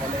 সকলে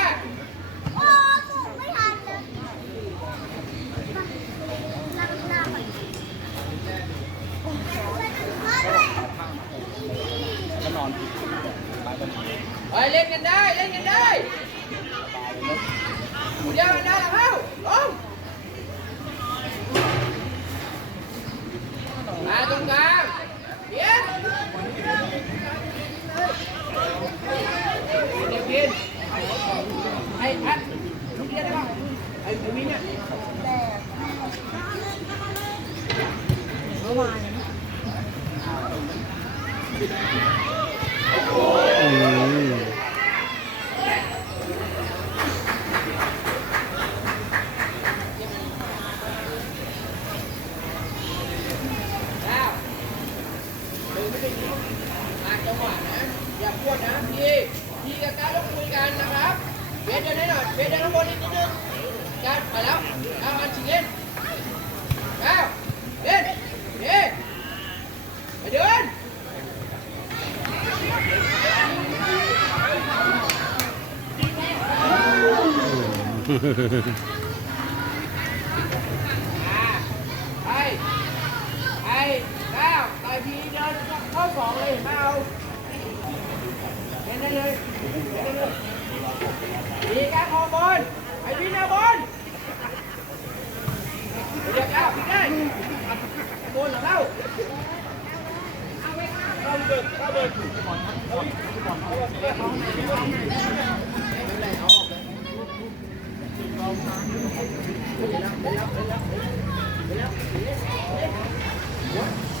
ไปเล่นกันได้ เล่นกันได้หมูย่างกันได้หรอฮะ Rồi thì có còn đi, phải không? Đi đi đi. Đi cá con bên. Hãy đi ra bên. Đi ra đi đây. Bên là đâu? Không được, không được. What?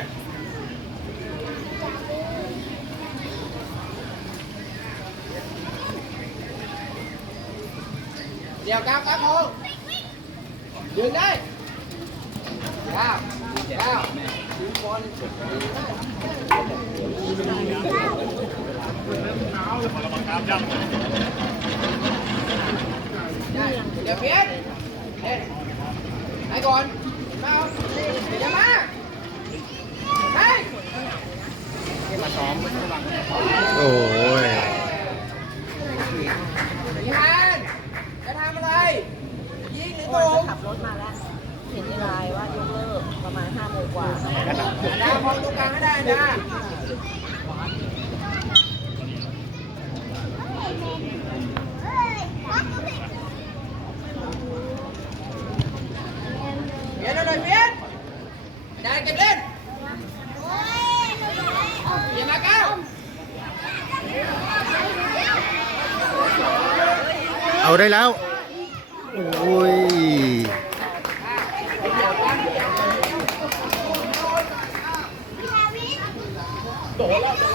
nè. Dèo cao cao không? Dừng đây Cao Cao. Đây, đèo biết Đây. Hai con Sao? Dèo má ซ้อมโอ้ยพี่ฮันจะทำอะไร ยิงหรือตรงขับรถมาแล้ว เห็นในไลน์ว่ายกเลิกประมาณห้าโมงกว่าหน้ามองตรงกลางให้ได้นะ ได้แล้ว โอ้ย โตแล้ว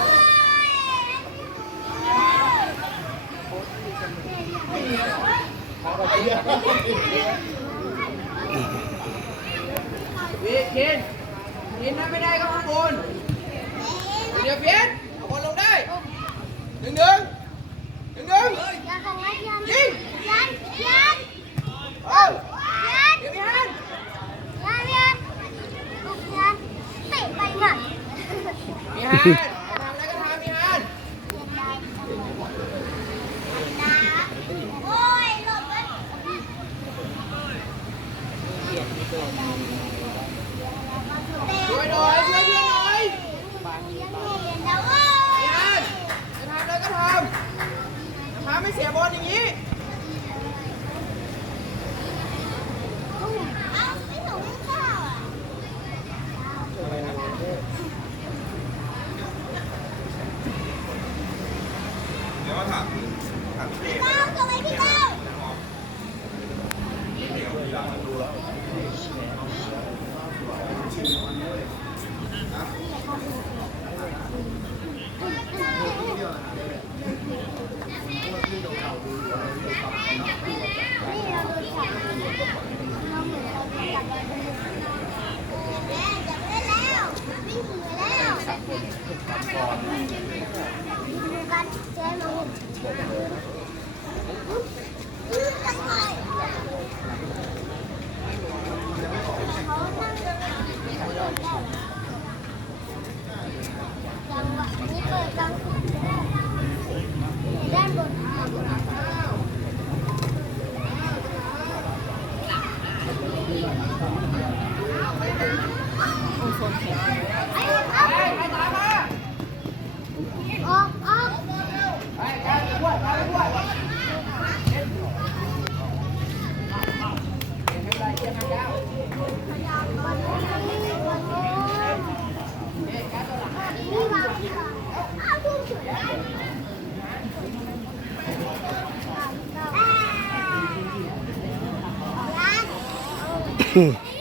นะ 嗯。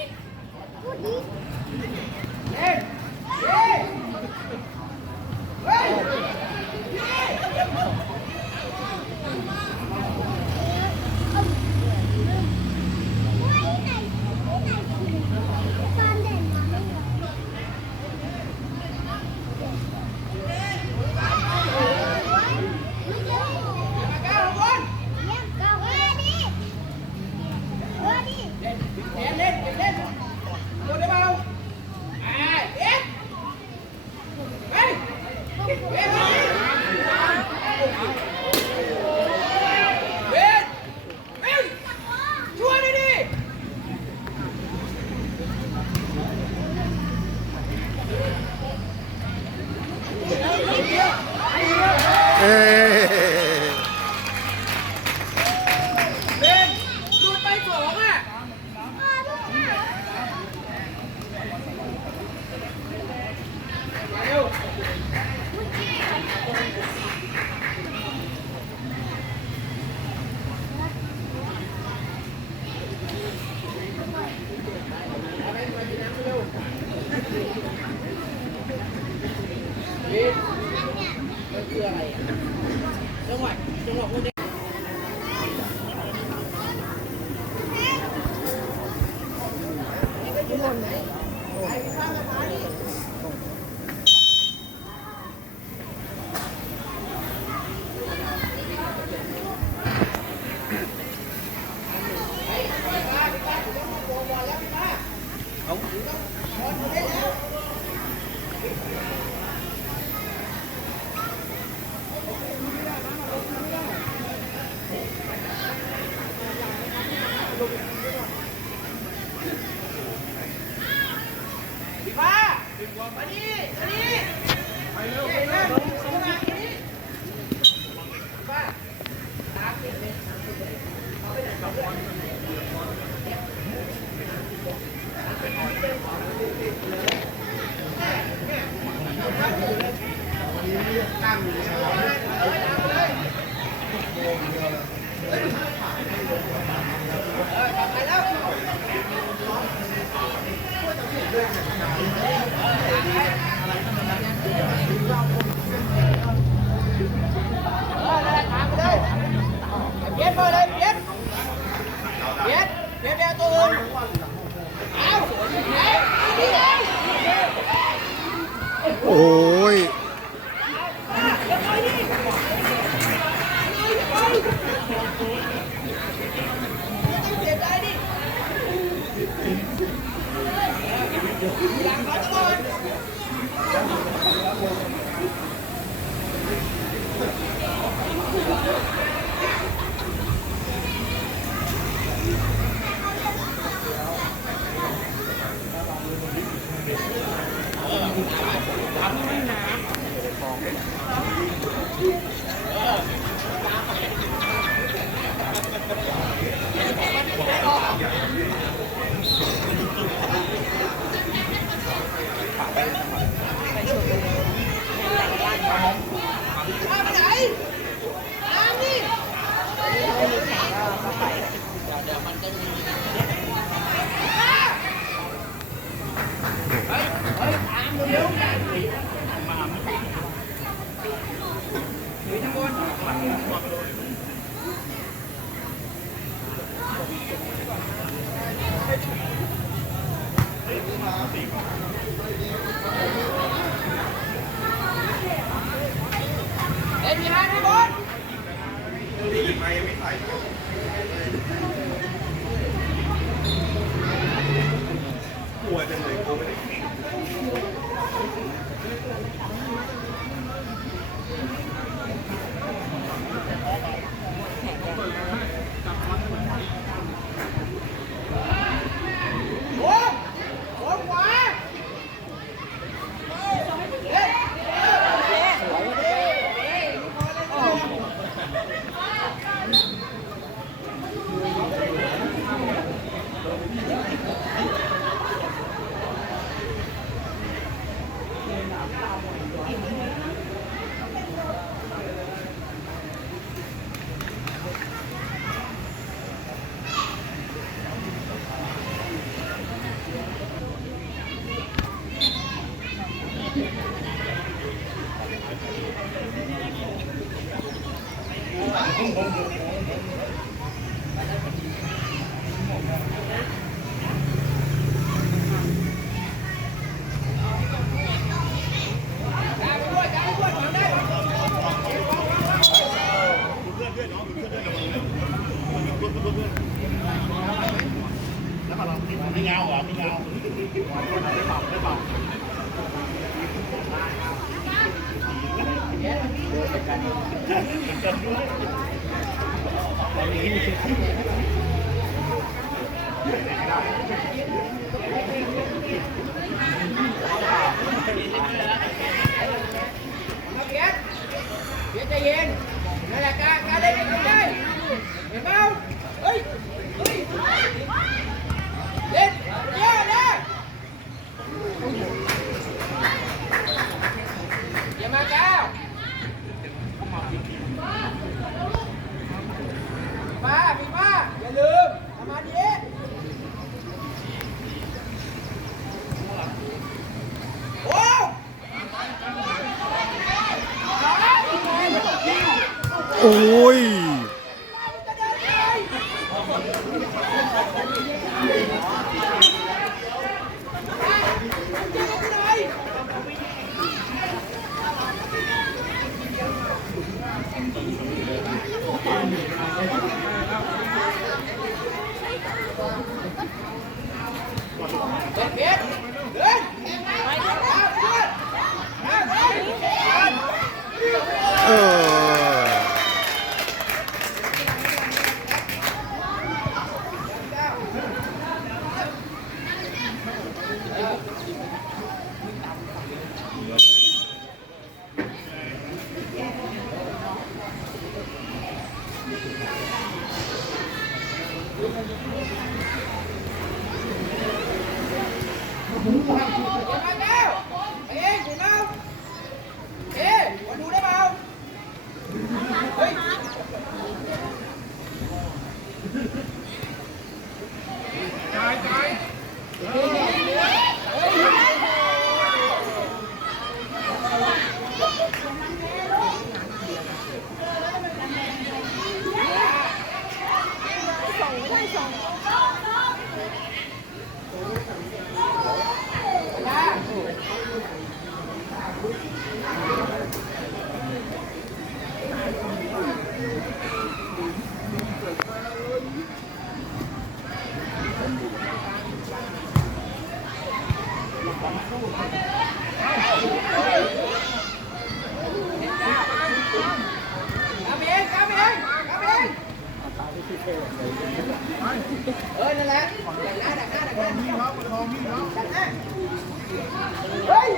เดี๋ยวใจเย็นนั่นแหละการเล่นกันได้ อย่ลืมสมาธิโอ้ ơi lên lên đặt đá đặt đá đặt đá mi không hồn mi không đặt đá ơi.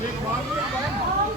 มีของมีของ